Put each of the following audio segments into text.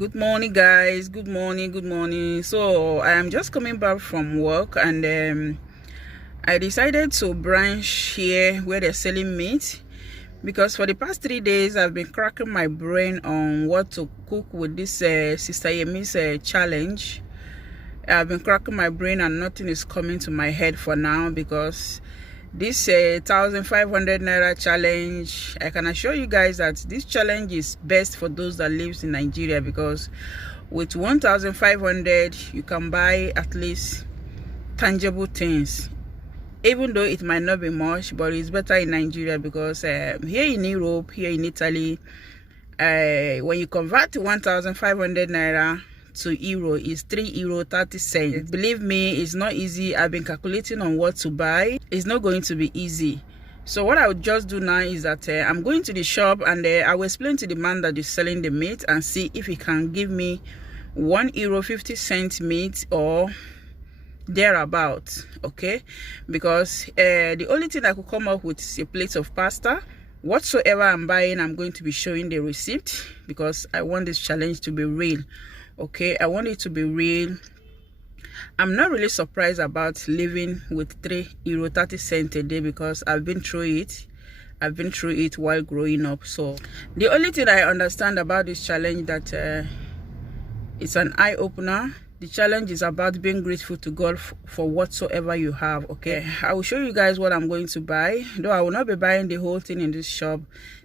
Good morning, guys. Good morning. So I am just coming back from work, and I decided to branch here where they're selling meat, because for the past 3 days I've been cracking my brain on what to cook with this Sisiyemmie's challenge. I've been cracking my brain and nothing is coming to my head for now, because this 1,500 Naira challenge, I can assure you guys that this challenge is best for those that lives in Nigeria, because with 1,500 you can buy at least tangible things, even though it might not be much, but it's better in Nigeria, because here in Europe, here in Italy, when you convert 1,500 Naira to euro, is €3.30. Believe me, it's not easy. I've been calculating on what to buy. It's not going to be easy. So what I would just do now is that I'm going to the shop, and I will explain to the man that is selling the meat and see if he can give me €1.50 meat or thereabout. Okay, because the only thing I could come up with is a plate of pasta. Whatsoever I'm buying, I'm going to be showing the receipt, because I want this challenge to be real. Okay, I want it to be real. I'm not really surprised about living with €3.30 a day, because I've been through it while growing up. So the only thing I understand about this challenge, that it's an eye-opener. The challenge is about being grateful to God for whatsoever you have. Okay, I will show you guys what I'm going to buy, though I will not be buying the whole thing in this shop.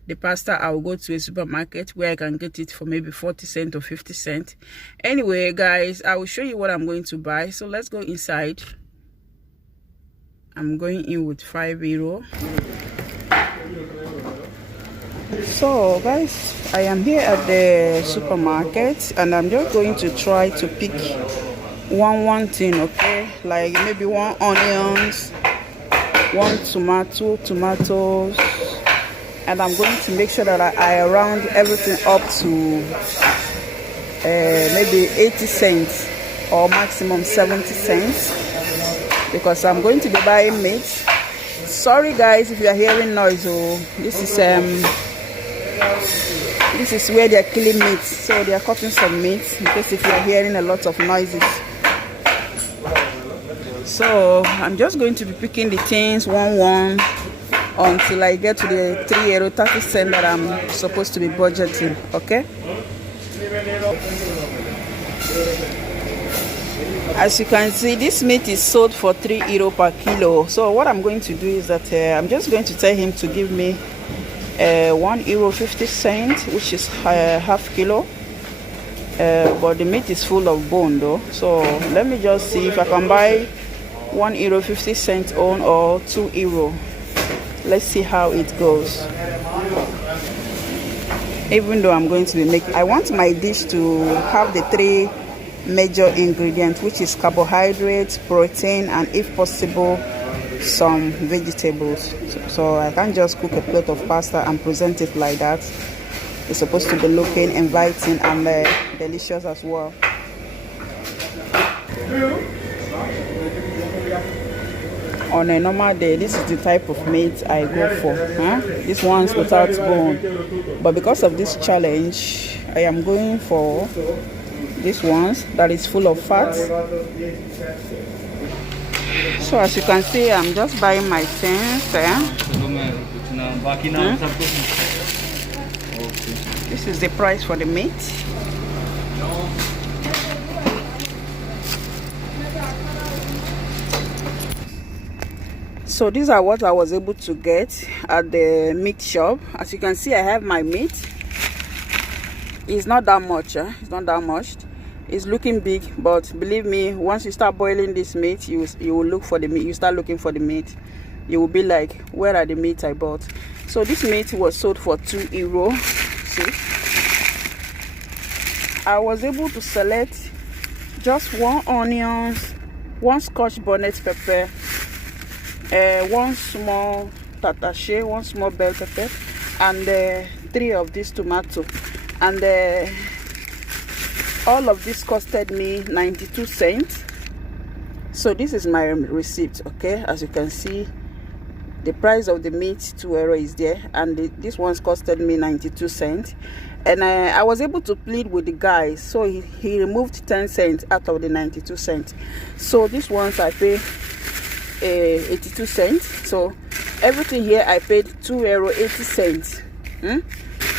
The pasta, I will go to a supermarket where I can get it for maybe 40 cents or 50 cents. Anyway, guys, I will show you what I'm going to buy. So let's go inside. I'm going in with €5. So guys, I am here at the supermarket, and I'm just going to try to pick one thing. Okay, like maybe one onions, one tomatoes, and I'm going to make sure that I round everything up to maybe 80 cents or maximum 70 cents, because I'm going to be buying meat. Sorry guys if you are hearing noise. Oh, this is where they are killing meat, so they are cutting some meat, in case if you are hearing a lot of noises. So I'm just going to be picking the things one until I get to the €3.30 that I'm supposed to be budgeting. Okay, as you can see, this meat is sold for €3 per kilo. So what I'm going to do is that I'm just going to tell him to give me €1.50, which is half kilo, but the meat is full of bone though. So let me just see if I can buy €1.50 on or €2. Let's see how it goes. Even though I'm going to be making, I want my dish to have the 3 major ingredients, which is carbohydrates, protein, and if possible some vegetables. So I can't just cook a plate of pasta and present it like that. It's supposed to be looking inviting and delicious as well. On a normal day, this is the type of meat I go for. This one's without bone, but because of this challenge, I am going for this ones that is full of fat. So as you can see, I'm just buying my things. This is the price for the meat. So these are what I was able to get at the meat shop. As you can see, I have my meat. It's not that much. It's not that much. It's looking big, but believe me, once you start boiling this meat, you will look for the meat. You start looking for the meat. You will be like, where are the meat I bought? So this meat was sold for €2. See, I was able to select just 1 onion, 1 Scotch bonnet pepper, 1 small tatashe, 1 small bell pepper, and 3 of these tomatoes, and all of this costed me 92 cents. So this is my receipt. Okay, as you can see, the price of the meat €2 is there, and this one's costed me 92 cents. and I was able to plead with the guy, so he removed 10 cents out of the 92 cents. So these ones I pay 82 cents. So everything here I paid €2.80.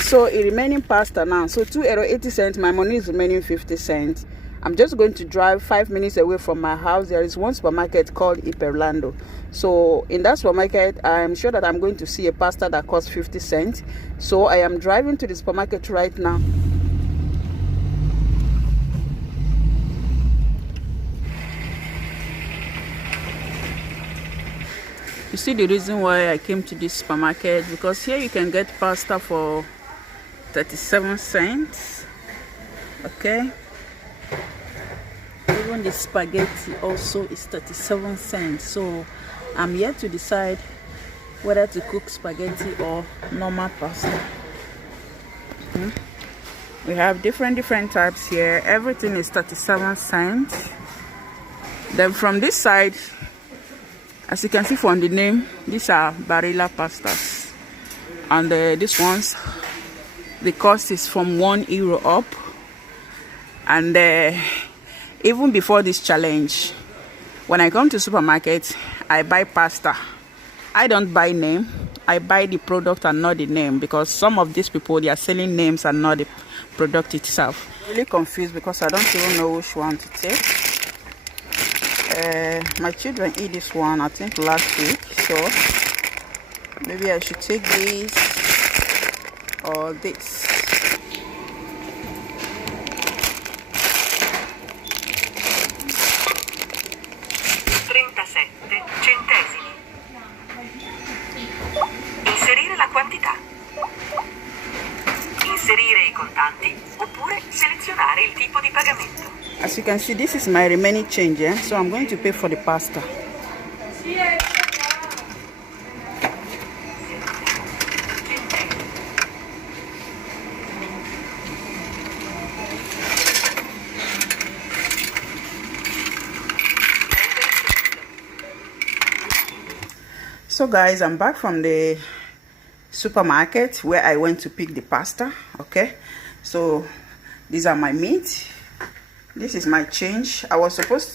So a remaining pasta now, so €2.80. My money is remaining 50 cents. I'm just going to drive 5 minutes away from my house. There is one supermarket called Iperlando. So in that supermarket, I'm sure that I'm going to see a pasta that costs 50 cents. So I am driving to the supermarket right now. You see the reason why I came to this supermarket, because here you can get pasta for 37 cents. Okay, even the spaghetti also is 37 cents. So I'm yet to decide whether to cook spaghetti or normal pasta. We have different types here. Everything is 37 cents. Then from this side, as you can see from the name, these are Barilla pastas, and these ones, the cost is from €1 up. And even before this challenge, when I come to supermarket, I buy pasta. I don't buy name, I buy the product and not the name, because some of these people, they are selling names and not the product itself. I'm really confused because I don't even know which one to take. My children eat this one, I think last week, so maybe I should take this or this. Inserire la quantità. Inserire I contanti oppure selezionare il tipo di pagamento. As you can see, this is my remaining change, so I'm going to pay for the pasta. So guys, I'm back from the supermarket where I went to pick the pasta. Okay, so these are my meat. This is my change. I was supposed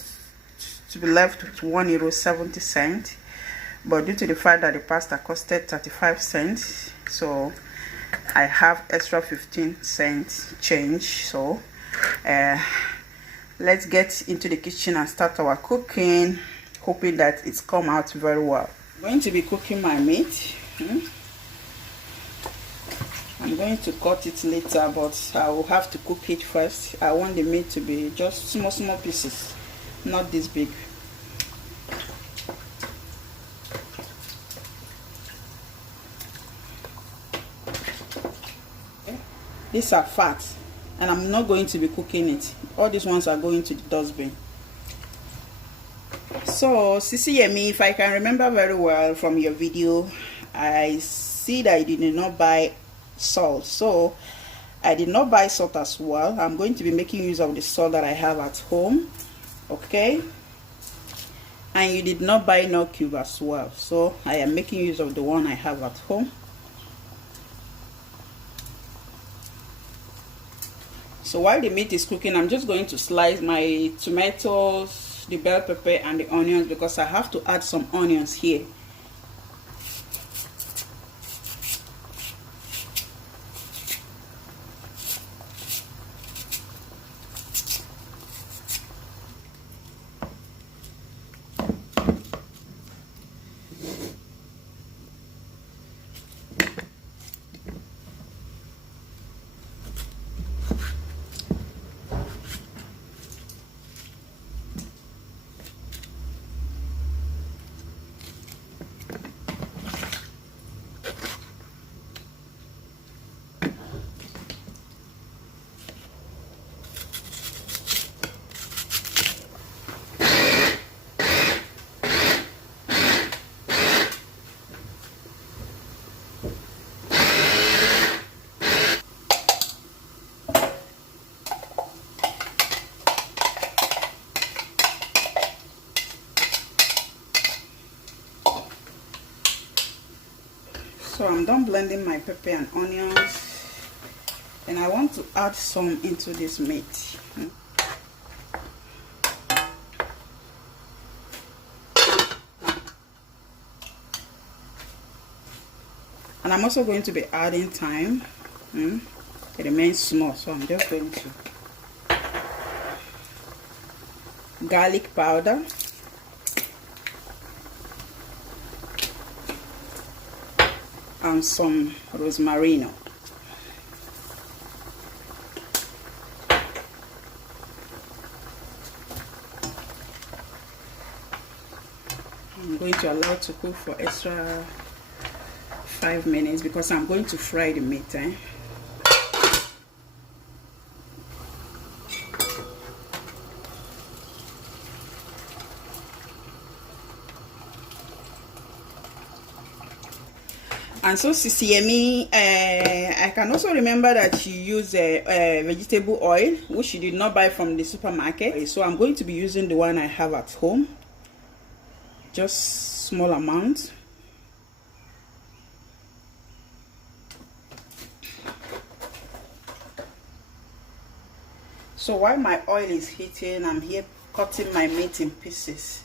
to be left with €1.70, but due to the fact that the pasta costed 35 cents, so I have extra 15 cents change. So let's get into the kitchen and start our cooking, hoping that it's come out very well. I'm going to be cooking my meat. I'm going to cut it later, but I will have to cook it first. I want the meat to be just small pieces, not this big. Okay. These are fat, and I'm not going to be cooking it. All these ones are going to the dustbin. So Sisiyemmie, if I can remember very well from your video, I see that you did not buy salt, so I did not buy salt as well. I'm going to be making use of the salt that I have at home. Okay, and you did not buy no cube as well, so I am making use of the one I have at home. So while the meat is cooking, I'm just going to slice my tomatoes, the bell pepper and the onions, because I have to add some onions here. So I'm done blending my pepper and onions, and I want to add some into this meat. And I'm also going to be adding thyme. It remains small, so I'm just going to garlic powder, and some rosmary. I'm going to allow it to cook for extra 5 minutes because I'm going to fry the meat. And so Sisiyemmie, I can also remember that she used vegetable oil, which she did not buy from the supermarket. So I'm going to be using the one I have at home, just small amount. So while my oil is heating, I'm here cutting my meat in pieces.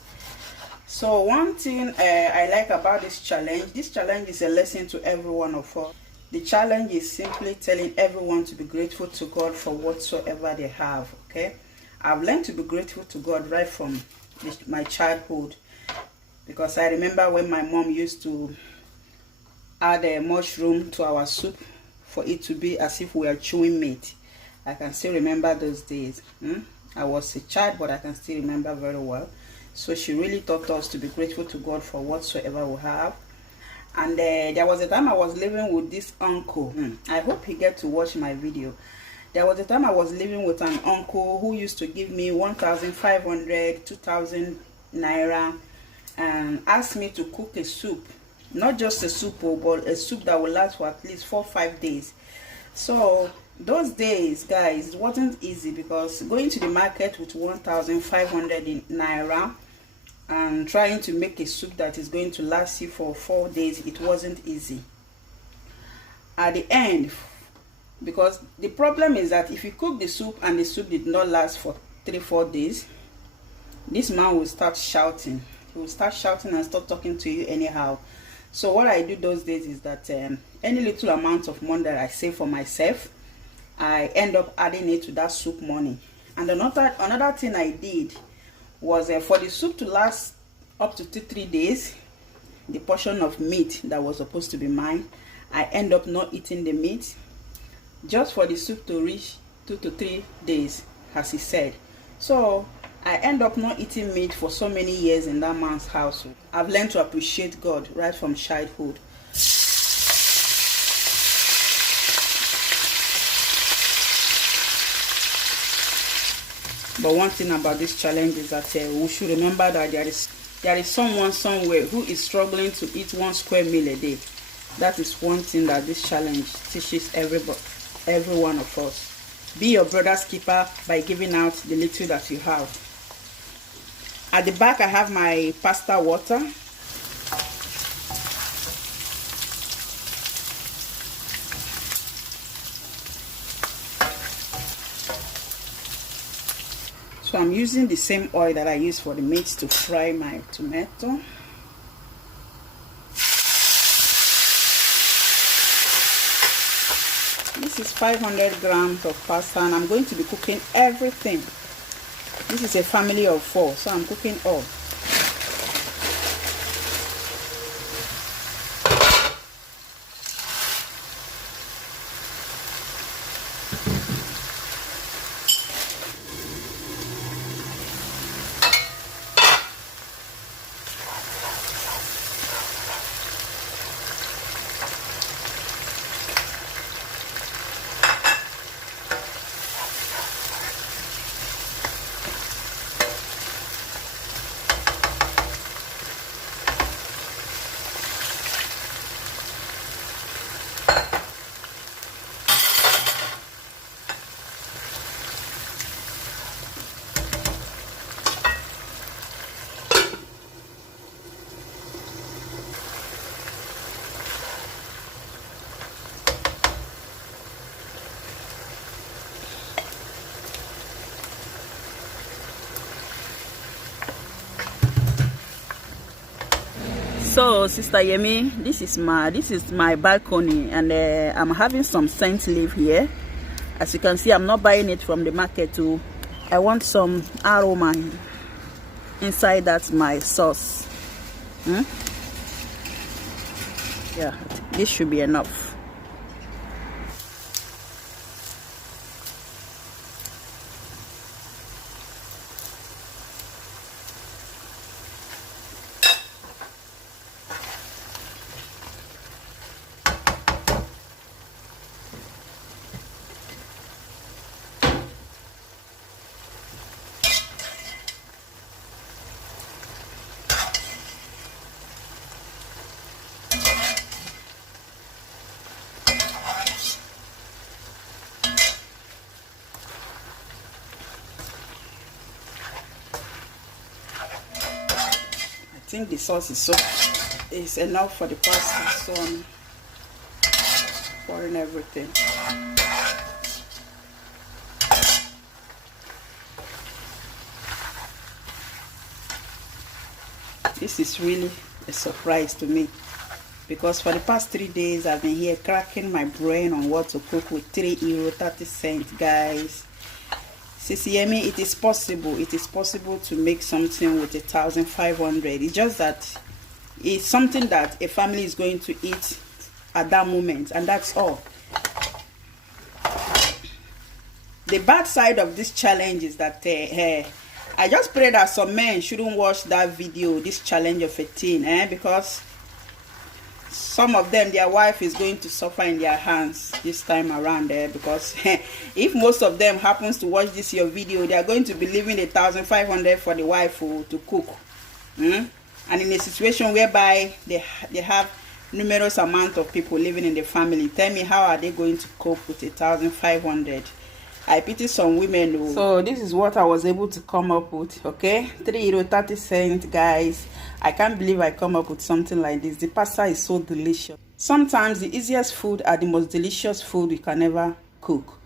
So one thing I like about this challenge is a lesson to every one of us. The challenge is simply telling everyone to be grateful to God for whatsoever they have. Okay, I've learned to be grateful to God right from my childhood, because I remember when my mom used to add a mushroom to our soup for it to be as if we are chewing meat. I can still remember those days. I was a child, but I can still remember very well. So she really taught us to be grateful to God for whatsoever we have. And there was a time I was living with this uncle. I hope he gets to watch my video. There was a time I was living with an uncle who used to give me 1,500, 2,000 naira and asked me to cook a soup. Not just a soup, but a soup that will last for at least 4 or 5 days. So those days, guys, it wasn't easy, because going to the market with 1,500 naira and trying to make a soup that is going to last you for 4 days, it wasn't easy. At the end, because the problem is that if you cook the soup and the soup did not last for 3 or 4 days, this man will start shouting. He will start shouting and start talking to you anyhow. So what I do those days is that any little amount of money that I save for myself, I end up adding it to that soup money. And another thing I did was for the soup to last up to 3 days, the portion of meat that was supposed to be mine, I end up not eating the meat, just for the soup to reach 2 to 3 days, as he said. So I end up not eating meat for so many years in that man's household. I've learned to appreciate God right from childhood. But one thing about this challenge is that we should remember that there is someone somewhere who is struggling to eat 1 square meal a day. That is one thing that this challenge teaches every one of us. Be your brother's keeper by giving out the little that you have. At the back, I have my pasta water. So I'm using the same oil that I use for the meat to fry my tomato. This is 500 grams of pasta, and I'm going to be cooking everything. This is a family of 4, so I'm cooking all. So Sister Yemi, this is my balcony, and I'm having some scent leaf here. As you can see, I'm not buying it from the market too. I want some aroma inside that my sauce. Yeah, this should be enough. I think the sauce is enough for the pasta, so I'm pouring everything. This is really a surprise to me, because for the past 3 days I've been here cracking my brain on what to cook with €3.30, guys. Sisiyemmie, it is possible. It is possible to make something with 1,500. It's just that it's something that a family is going to eat at that moment, and that's all. The bad side of this challenge is that I just pray that some men shouldn't watch that video, this challenge of a teen, because some of them, their wife is going to suffer in their hands this time around there, because if most of them happens to watch this your video, they are going to be leaving 1,500 for the wife to cook, and in a situation whereby they have numerous amount of people living in the family. Tell me, how are they going to cope with 1,500? I pity some women who... So this is what I was able to come up with, okay? €3.30, guys. I can't believe I come up with something like this. The pasta is so delicious. Sometimes the easiest food are the most delicious food you can ever cook.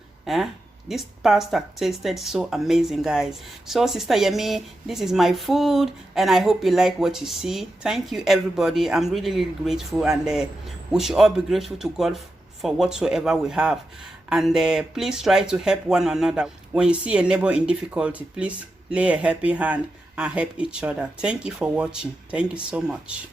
This pasta tasted so amazing, guys. So Sister Yemi, this is my food, and I hope you like what you see. Thank you, everybody. I'm really grateful, and we should all be grateful to God for whatsoever we have. And please try to help one another. When you see a neighbor in difficulty, please lay a helping hand and help each other. Thank you for watching. Thank you so much.